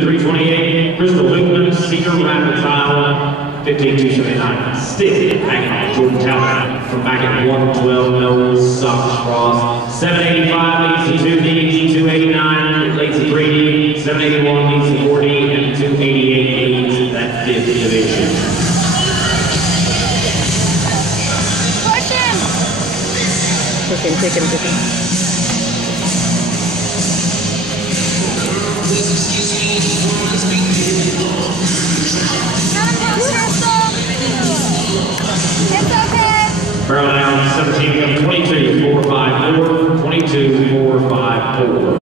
328, Crystal Lukeman, Cedar Rapids, Iowa, 15,279. Still hanging on Jordan Talbot from back at 112, no Sox Cross. 785, Easy 2D, 289, Lacey Brady, 781, Easy 40, and 288 leads that fifth division. Take him. Barrel down 17, 22, 454, 22, 454.